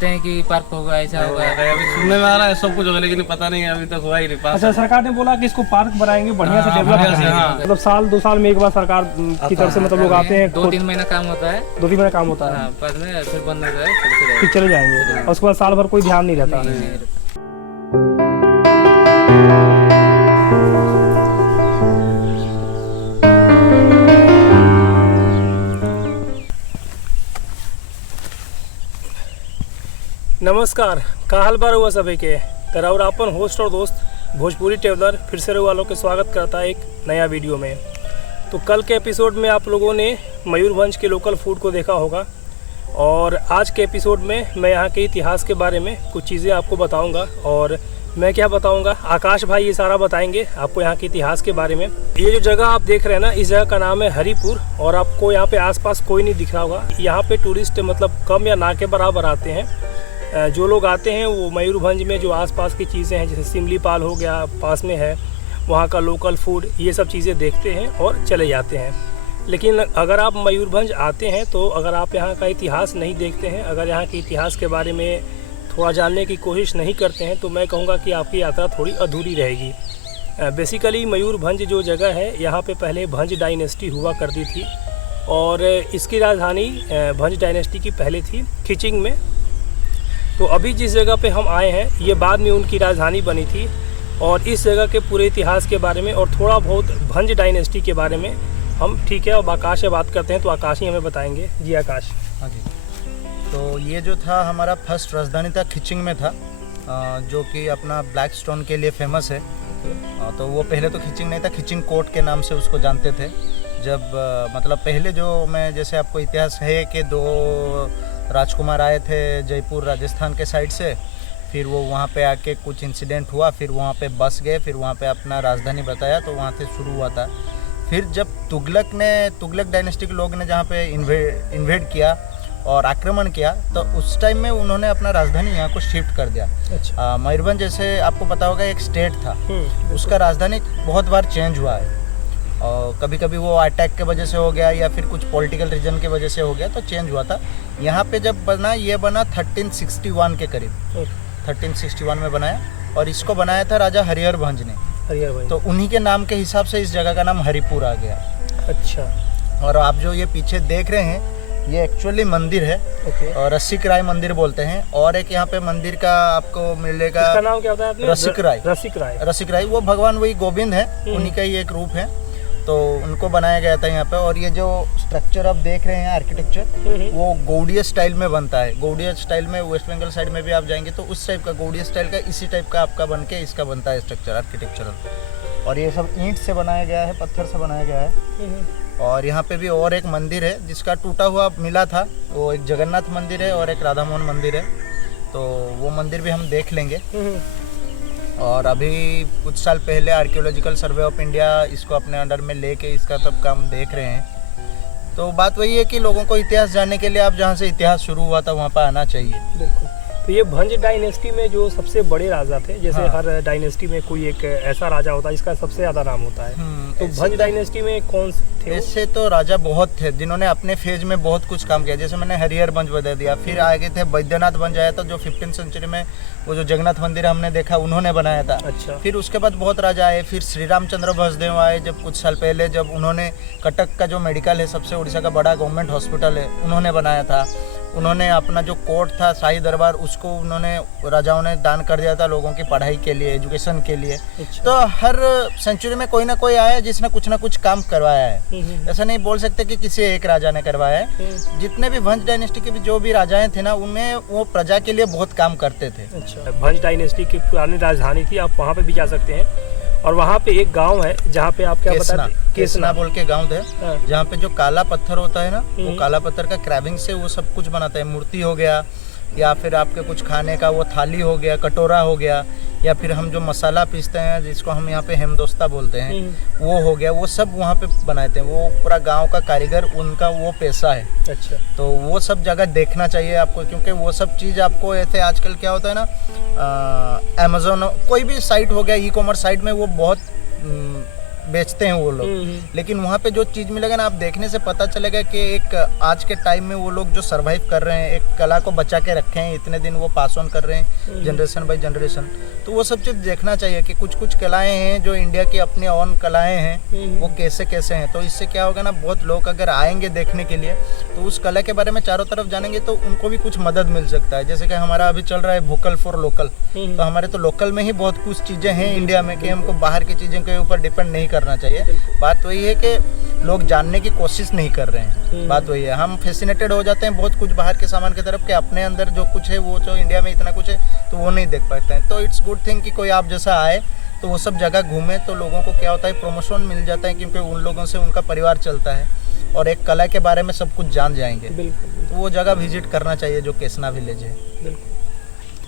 बोलते हैं कि पार्क होगा, ऐसा होगा। अभी सुनने में आ रहा है सब कुछ होगा, लेकिन पता नहीं है, अभी तक हुआ ही नहीं पास। अच्छा, सरकार ने बोला कि इसको पार्क बनाएंगे, बढ़िया से डेवलप करेंगे। मतलब साल 2 साल में एक बार सरकार की तरफ से मतलब लोग आते हैं, 2-3 महीना काम होता है, 2-3 महीना काम होता है, बाद में फिर बंद हो जाए, फिर चले जाएंगे और उसके बाद साल भर कोई ध्यान नहीं रहता। नमस्कार, का हाल बार हुआ सभी के तरह और अपन होस्ट और दोस्त भोजपुरी ट्रेवलर फिर से वालों के स्वागत करता है एक नया वीडियो में। तो कल के एपिसोड में आप लोगों ने मयूरभंज के लोकल फूड को देखा होगा और आज के एपिसोड में मैं यहाँ के इतिहास के बारे में कुछ चीज़ें आपको बताऊँगा। और मैं क्या बताऊँगा, आकाश भाई ये सारा बताएंगे आपको यहाँ के इतिहास के बारे में। ये जो जगह आप देख रहे हैं ना, इस जगह का नाम है हरिपुर और आपको यहाँ पे आसपास कोई नहीं दिख रहा होगा। यहाँ पे टूरिस्ट मतलब कम या ना के बराबर आते हैं। जो लोग आते हैं वो मयूरभंज में जो आसपास की चीज़ें हैं, जैसे सिमलीपाल हो गया पास में है, वहाँ का लोकल फूड, ये सब चीज़ें देखते हैं और चले जाते हैं। लेकिन अगर आप मयूरभंज आते हैं तो अगर आप यहाँ का इतिहास नहीं देखते हैं, अगर यहाँ के इतिहास के बारे में थोड़ा जानने की कोशिश नहीं करते हैं, तो मैं कहूँगा कि आपकी यात्रा थोड़ी अधूरी रहेगी। बेसिकली मयूरभंज जो जगह है, यहाँ पे पहले भंज डायनेस्टी हुआ करती थी और इसकी राजधानी भंज डायनेस्टी की पहले थी खिचिंग में। तो अभी जिस जगह पे हम आए हैं ये बाद में उनकी राजधानी बनी थी और इस जगह के पूरे इतिहास के बारे में और थोड़ा बहुत भंज डायनेस्टी के बारे में हम, ठीक है, अब आकाश से बात करते हैं तो आकाश ही हमें बताएंगे। जी आकाश। हाँ जी, तो ये जो था हमारा फर्स्ट राजधानी था, खिचिंग में था, जो कि अपना ब्लैक स्टोन के लिए फेमस है। तो वो पहले तो खिचिंग नहीं था, खिचिंग कोट के नाम से उसको जानते थे। जब मतलब पहले जो मैं जैसे आपको इतिहास है कि 2 राजकुमार आए थे जयपुर राजस्थान के साइड से, फिर वो वहाँ पे आके कुछ इंसिडेंट हुआ, फिर वहाँ पे बस गए, फिर वहाँ पे अपना राजधानी बताया, तो वहाँ से शुरू हुआ था। फिर जब तुगलक डायनेस्टी के लोग ने जहाँ पे इन्वेड किया और आक्रमण किया, तो उस टाइम में उन्होंने अपना राजधानी यहाँ को शिफ्ट कर दिया। अच्छा। मयूरभंज जैसे आपको पता होगा एक स्टेट था, उसका राजधानी बहुत बार चेंज हुआ है और कभी कभी वो अटैक के वजह से हो गया या फिर कुछ पॉलिटिकल रीजन के वजह से हो गया, तो चेंज हुआ था। यहाँ पे जब बना, ये बना 1361 के करीब, 1361 में बनाया और इसको बनाया था राजा हरिहर भंज ने। तो उन्हीं के नाम के हिसाब से इस जगह का नाम हरिपुर आ गया। अच्छा। और आप जो ये पीछे देख रहे हैं ये एक्चुअली मंदिर है और रसिक राय मंदिर बोलते हैं। और एक यहाँ पे मंदिर का आपको मिलेगा, इसका नाम क्या होता है? रसिक राय वो भगवान वही गोविंद है, उन्हीं का ही एक रूप है। तो उनको बनाया गया था यहाँ पे। और ये जो स्ट्रक्चर आप देख रहे हैं आर्किटेक्चर, वो गौड़िया स्टाइल में बनता है। गौड़िया स्टाइल में वेस्ट बंगाल साइड में भी आप जाएंगे तो उस टाइप का गौड़िया स्टाइल का इसी टाइप का आपका बन के इसका बनता है स्ट्रक्चर आर्किटेक्चरल। और ये सब ईंट से बनाया गया है, पत्थर से बनाया गया है। और यहाँ पे भी और एक मंदिर है जिसका टूटा हुआ मिला था, वो एक जगन्नाथ मंदिर है और एक राधा मोहन मंदिर है, तो वो मंदिर भी हम देख लेंगे। और अभी कुछ साल पहले आर्कियोलॉजिकल सर्वे ऑफ इंडिया इसको अपने अंडर में लेके इसका तब काम देख रहे हैं। तो बात वही है कि लोगों को इतिहास जानने के लिए आप जहाँ से इतिहास शुरू हुआ था वहाँ पर आना चाहिए। बिल्कुल। तो ये भंज डायनेस्टी में जो सबसे बड़े राजा थे, जैसे हर डायनेस्टी में कोई एक ऐसा राजा होता है जिसका सबसे ज़्यादा नाम होता है, तो भंज डायनेस्टी में कौन थे? ऐसे तो राजा बहुत थे जिन्होंने अपने फेज में बहुत कुछ काम किया। जैसे मैंने हरिहर भंज बता दिया, फिर आगे थे बैद्यनाथ भंज आया था जो 15th सेंचुरी में वो जो जगन्नाथ मंदिर हमने देखा उन्होंने बनाया था। अच्छा। फिर उसके बाद बहुत राजा आए, फिर श्री रामचंद्र भंजदेव आए जब कुछ साल पहले, जब उन्होंने कटक का जो मेडिकल है सबसे उड़ीसा का बड़ा गवर्नमेंट हॉस्पिटल है उन्होंने बनाया था। उन्होंने अपना जो कोर्ट था शाही दरबार, उसको उन्होंने राजाओं ने दान कर दिया था लोगों की पढ़ाई के लिए, एजुकेशन के लिए। अच्छा। तो हर सेंचुरी में कोई ना कोई आया जिसने कुछ ना कुछ काम करवाया है। ऐसा नहीं बोल सकते कि किसी एक राजा ने करवाया है। जितने भी भंज डायनेस्टी के भी जो भी राजाएं थे ना, उनमें वो प्रजा के लिए बहुत काम करते थे। अच्छा। भंज डायनेस्टी की पुरानी राजधानी थी, आप वहाँ पे भी जा सकते हैं। और वहाँ पे एक गांव है जहाँ पे आप क्या बता, केसना बोल के गांव है, जहाँ पे जो काला पत्थर होता है ना, वो काला पत्थर का क्रैबिंग से वो सब कुछ बनाता है। मूर्ति हो गया या फिर आपके कुछ खाने का वो थाली हो गया, कटोरा हो गया, या फिर हम जो मसाला पीसते हैं जिसको हम यहाँ पे हेमदोस्ता बोलते हैं, वो हो गया, वो सब वहाँ पे बनाए थे। वो पूरा गांव का कारीगर, उनका वो पैसा है। अच्छा। तो वो सब जगह देखना चाहिए आपको, क्योंकि वो सब चीज़ आपको ऐसे आजकल क्या होता है ना, अमेज़न कोई भी साइट हो गया, ई कॉमर्स साइट में वो बहुत बेचते हैं वो लोग। लेकिन वहाँ पे जो चीज़ मिलेगा ना, आप देखने से पता चलेगा कि एक आज के टाइम में वो लोग जो सर्वाइव कर रहे हैं, एक कला को बचा के रखे हैं, इतने दिन वो पास ऑन कर रहे हैं जनरेशन बाई जनरेशन। तो वो सब चीज़ देखना चाहिए कि कुछ कुछ कलाएँ हैं जो इंडिया की अपनी ऑन कलाएँ हैं, वो कैसे कैसे हैं। तो इससे क्या होगा ना, बहुत लोग अगर आएंगे देखने के लिए तो उस कला के बारे में चारों तरफ जानेंगे तो उनको भी कुछ मदद मिल सकता है। जैसे कि हमारा अभी चल रहा है वोकल फॉर लोकल, तो हमारे तो लोकल में ही बहुत कुछ चीज़ें हैं इंडिया में कि हमको बाहर की चीज़ों के ऊपर डिपेंड नहीं करना चाहिए। बात वही है कि लोग जानने की कोशिश नहीं कर रहे हैं। बात वही है, हम फैसिनेटेड हो जाते हैं बहुत कुछ बाहर के सामान की तरफ, कि अपने अंदर जो कुछ है वो जो इंडिया में इतना कुछ है तो वो नहीं देख पाते हैं। तो इट्स गुड थिंग कि कोई आप जैसा आए तो वो सब जगह घूमे, तो लोगों को क्या होता है, प्रमोशन मिल जाता है, क्योंकि उन लोगों से उनका परिवार चलता है और एक कला के बारे में सब कुछ जान जाएंगे। तो वो जगह विजिट करना चाहिए जो केसना विलेज है।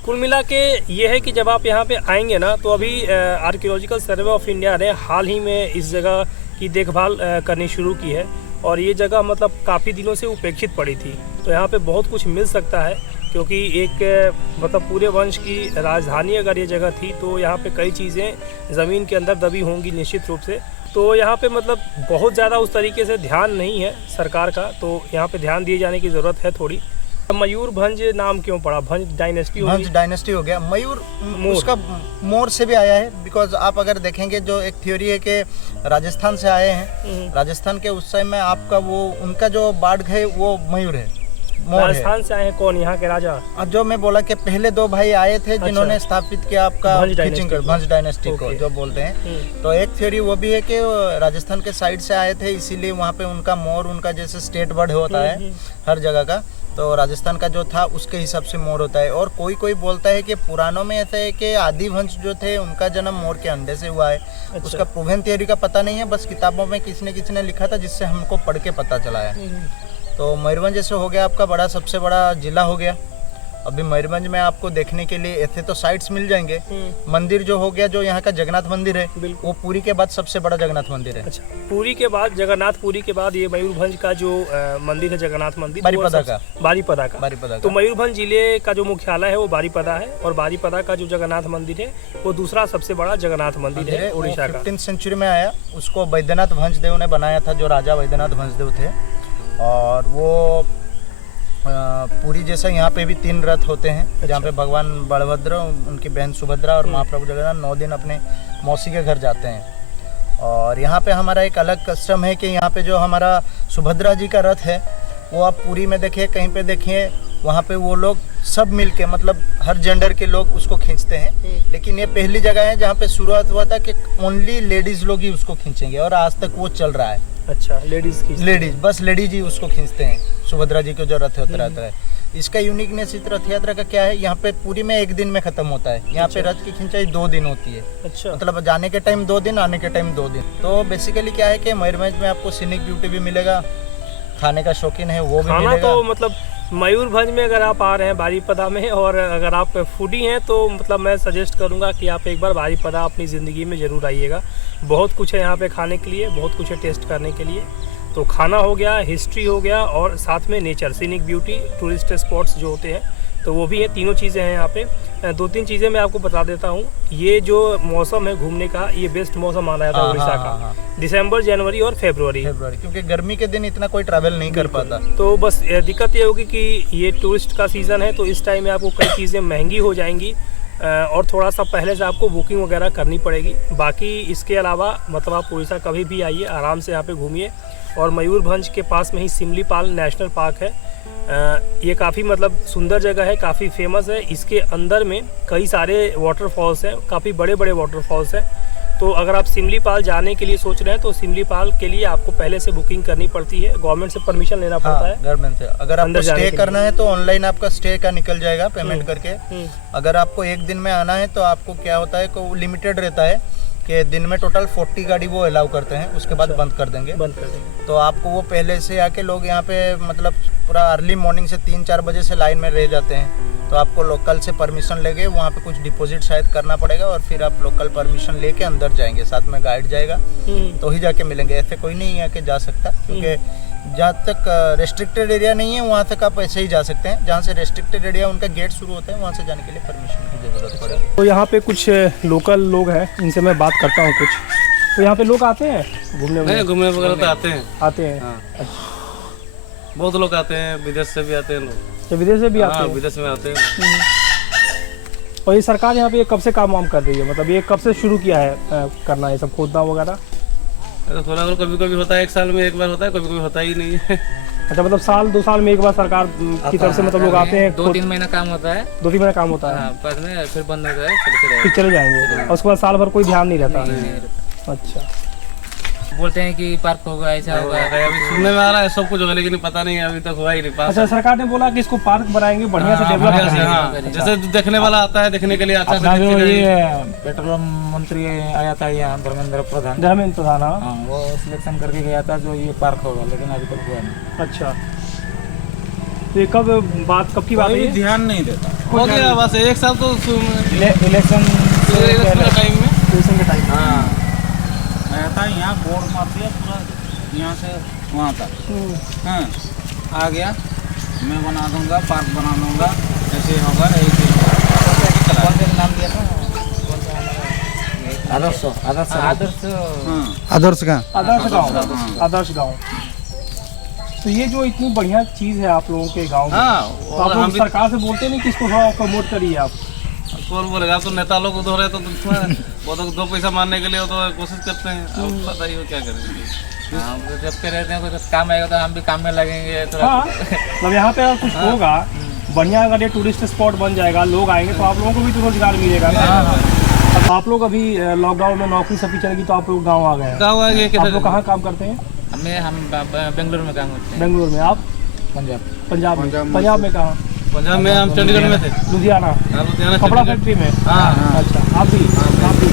कुल मिला के ये है कि जब आप यहाँ पे आएंगे ना, तो अभी आर्कियोलॉजिकल सर्वे ऑफ इंडिया ने हाल ही में इस जगह की देखभाल करनी शुरू की है और ये जगह मतलब काफ़ी दिनों से उपेक्षित पड़ी थी। तो यहाँ पे बहुत कुछ मिल सकता है, क्योंकि एक मतलब पूरे वंश की राजधानी अगर ये जगह थी तो यहाँ पे कई चीज़ें ज़मीन के अंदर दबी होंगी निश्चित रूप से। तो यहाँ पे मतलब बहुत ज़्यादा उस तरीके से ध्यान नहीं है सरकार का, तो यहाँ पे ध्यान दिए जाने की ज़रूरत है थोड़ी। मयूरभंज नाम क्यों पड़ा? भंज डायनेस्टी हो गया। मयूर उसका मोर से भी आया है, बिकॉज आप अगर देखेंगे जो एक थ्योरी है कि राजस्थान से आए हैं, राजस्थान के उस समय में आपका वो उनका जो बाढ़ है वो मयूर है, राजस्थान से आए हैं। कौन? यहाँ के राजा? जो मैं बोला कि पहले 2 भाई आए थे जिन्होंने स्थापित किया आपका भंज डायनेस्टी को जो बोलते हैं। तो एक थ्योरी वो भी है कि राजस्थान के साइड से आए थे, इसीलिए वहाँ पे उनका मोर, उनका जैसे स्टेट बर्ड होता है हर जगह का, तो राजस्थान का जो था उसके हिसाब से मोर होता है। और कोई कोई बोलता है कि पुरानों में ऐसा है कि आदि वंश जो थे उनका जन्म मोर के अंडे से हुआ है। अच्छा। उसका प्रूवन थियरी का पता नहीं है, बस किताबों में किसी ने लिखा था जिससे हमको पढ़ के पता चला है। तो मयूरभंज जैसे हो गया आपका बड़ा, सबसे बड़ा जिला हो गया। अभी मयूरभंज में आपको देखने के लिए ऐसे तो साइट्स मिल जाएंगे। मंदिर जो हो गया, जो यहाँ का जगन्नाथ मंदिर है, वो पुरी के बाद सबसे बड़ा जगन्नाथ मंदिर है। अच्छा, पुरी के बाद जगन्नाथ, पुरी के बाद ये मयूरभंज का जो मंदिर है जगन्नाथ मंदिर, बारीपदा का। तो मयूरभंज जिले का जो मुख्यालय है वो बारीपदा है, और बारीपदा का जो जगन्नाथ मंदिर है वो दूसरा सबसे बड़ा जगन्नाथ मंदिर है उड़ीसा का। 15th सेंचुरी में आया, उसको वैद्यनाथ भंजदेव ने बनाया था, जो राजा वैद्यनाथ भंजदेव थे। और वो पुरी जैसा यहाँ पे भी 3 रथ होते हैं। अच्छा। जहाँ पे भगवान बलभद्र, उनकी बहन सुभद्रा और महाप्रभु जगन्नाथ 9 दिन अपने मौसी के घर जाते हैं। और यहाँ पे हमारा एक अलग कस्टम है कि यहाँ पे जो हमारा सुभद्रा जी का रथ है वो आप पुरी में देखिए, कहीं पे देखिए, वहाँ पे वो लोग सब मिल के, मतलब हर जेंडर के लोग उसको खींचते हैं। लेकिन ये पहली जगह है जहाँ पे शुरुआत हुआ था कि ओनली लेडीज़ लोग ही उसको खींचेंगे, और आज तक वो चल रहा है। अच्छा, लेडीज बस लेडीज ही उसको खींचते हैं, सुभद्रा जी को जो रथ यात्रा है। इसका यूनिकनेस इस रथ यात्रा का क्या है, यहाँ पे पूरी में 1 दिन में खत्म होता है। यहाँ पे रथ की खिंचाई 2 दिन होती है। अच्छा। मतलब जाने के टाइम 2 दिन, आने के टाइम 2 दिन। तो बेसिकली क्या है कि मयूरभंज में आपको सीनिक ब्यूटी भी मिलेगा, खाने का शौकीन है वो भी मिलेगा। तो मतलब मयूरभंज में अगर आप आ रहे हैं बारीपदा में, और अगर आप फूडी हैं तो मतलब मैं सजेस्ट करूंगा कि आप एक बार बारीपदा अपनी ज़िंदगी में ज़रूर आइएगा। बहुत कुछ है यहाँ पे खाने के लिए, बहुत कुछ है टेस्ट करने के लिए। तो खाना हो गया, हिस्ट्री हो गया, और साथ में nature, scenic beauty, tourist spots जो होते हैं तो वो भी है। तीनों चीज़ें हैं यहाँ पे। 2-3 चीज़ें मैं आपको बता देता हूँ। ये जो मौसम है घूमने का, ये बेस्ट मौसम माना जाता है उड़ीसा का। दिसंबर, जनवरी और फरवरी, क्योंकि गर्मी के दिन इतना कोई ट्रैवल नहीं कर पाता। तो बस दिक्कत ये होगी कि ये टूरिस्ट का सीज़न है, तो इस टाइम में आपको कई चीज़ें महंगी हो जाएंगी और थोड़ा सा पहले से आपको बुकिंग वगैरह करनी पड़ेगी। बाकी इसके अलावा मतलब आप उड़ीसा कभी भी आइए, आराम से यहाँ पे घूमिए। और मयूरभंज के पास में ही सिमलीपाल नेशनल पार्क है। ये काफ़ी मतलब सुंदर जगह है, काफ़ी फेमस है। इसके अंदर में कई सारे वाटरफॉल्स हैं, काफ़ी बड़े बड़े वाटरफॉल्स हैं। तो अगर आप सिमलीपाल जाने के लिए सोच रहे हैं तो सिमलीपाल के लिए आपको पहले से बुकिंग करनी पड़ती है, गवर्नमेंट से परमिशन लेना पड़ता है। गवर्नमेंट से अगर आपको स्टे करना है तो ऑनलाइन आपका स्टे का निकल जाएगा पेमेंट करके। अगर आपको 1 दिन में आना है तो आपको क्या होता है कि लिमिटेड रहता है कि दिन में टोटल 40 गाड़ी वो अलाउ करते हैं, उसके बाद बंद कर देंगे। तो आपको वो पहले से आके लोग यहाँ पे मतलब पूरा अर्ली मॉर्निंग से 3-4 बजे से लाइन में रह जाते हैं। तो आपको लोकल से परमिशन लेके वहाँ पे कुछ डिपॉजिट शायद करना पड़ेगा, और फिर आप लोकल परमिशन लेके अंदर जाएंगे, साथ में गाइड जाएगा तो ही जाके मिलेंगे। ऐसे कोई नहीं है कि जा सकता, क्योंकि जहाँ तक रेस्ट्रिक्टेड एरिया नहीं है वहाँ तक आप ऐसे ही जा सकते हैं। जहाँ से रेस्ट्रिक्टेड एरिया उनका गेट शुरू होता है वहाँ से जाने के लिए परमिशन की ज़रूरत पड़ेगी। तो यहाँ पे कुछ लोकल लोग हैं, इनसे मैं बात करता हूँ कुछ। तो यहाँ पे लोग आते हैं घूमने नहीं वूमने? घूमने वगैरह तो आते हैं। आते हैं। हाँ। अच्छा, बहुत लोग आते हैं, विदेश से भी आते हैं लोग। तो विदेश से भी आते हाँ, हैं। विदेश में आते हैं। और ये सरकार यहाँ पे ये कब से काम वाम कर रही है, मतलब ये कब से शुरू किया है करना ये सब खोदना वगैरह? तो थोड़ा बहुत कभी कभी होता है, 1 साल में 1 बार होता है, कभी कभी होता ही नहीं है। अच्छा, मतलब साल 2 साल में एक बार सरकार की तरफ से मतलब लोग आते हैं, 2-3 महीना काम होता है। 2-3 महीना काम होता है, हाँ, बाद में फिर बंद हो जाए, चलते फिर चले जाएंगे और उसके बाद साल भर कोई ध्यान नहीं रहता। रहे। अच्छा, बोलते हैं कि पार्क होगा, ऐसा होगा। अभी सुनने में आ रहा है सब कुछ होगा, लेकिन पता नहीं अभी तक हुआ ही नहीं पास। अच्छा, सरकार ने बोला कि इसको पार्क बनाएंगे, बढ़िया से डेवलप बढ़िया से, करेंगे। हाँ, जैसे देखने वाला आता है, देखने के लिए अच्छा से जो दिखेगा ही। ये पेट्रोलियम मंत्री आया था यहाँ धर्मेंद्र प्रधान, धर्मेंद्र प्रधान, हाँ। हाँ वो सिलेक्शन करके गया था जो ये पार्क होगा, लेकिन अभी तक हुआ नहीं। अच्छा, तो ये कब की बात है कोई ये? ध्यान नहीं देता। हो गया बस 1 साल तो इलेक्शन टाइम में। इलेक्शन के टाइम? हाँ आया था, यहाँ बोर्ड मार दिया पूरा, यहाँ से वहाँ तक। हाँ आ गया, मैं बना दूंगा, पार्क बना दूंगा, ऐसे होगा, ऐसे होगा। कौन सा नाम दिया था? आदर्श आदर्श आदर्श। हाँ आदर्श का आदर्श गाँव, आदर्श गाँव। तो ये जो इतनी बढ़िया चीज़ है आप लोगों के गाँव में, हाँ, तो और आप हम लोग भी सरकार से बोलते नहीं कि इसको थोड़ा प्रमोट करिए आप? कौन बोलेगा, तो नेता लोग उधर है तो वो तो 2 पैसा मारने के लिए वो तो कोशिश करते हैं। अब पता ही हो क्या करेंगे। हाँ, तो जब के रहते हैं कोई काम आएगा तो हम भी काम में लगेंगे थोड़ा। हाँ, मतलब यहाँ पे अगर कुछ होगा बढ़िया, अगर ये टूरिस्ट स्पॉट बन जाएगा, लोग आएंगे तो आप लोगों को भी तो रोजगार मिलेगा ना। अब आप लोग अभी लॉकडाउन में नौकरी सभी चलेगी तो आप लोग गाँव आ गए हैं। गाँव आगे आप लोग कहाँ काम करते हैं? हम बेंगलुरु में काम करते हैं। बेंगलुरु में। आप? पंजाब। पंजाब में। पंजाब में कहाँ? पंजाब में हम चंडीगढ़ में थे। लुधियाना हाँ, लुधियाना कपड़ा चंडीगढ़। फैक्ट्री में। हाँ। अच्छा, आप भी? आप भी?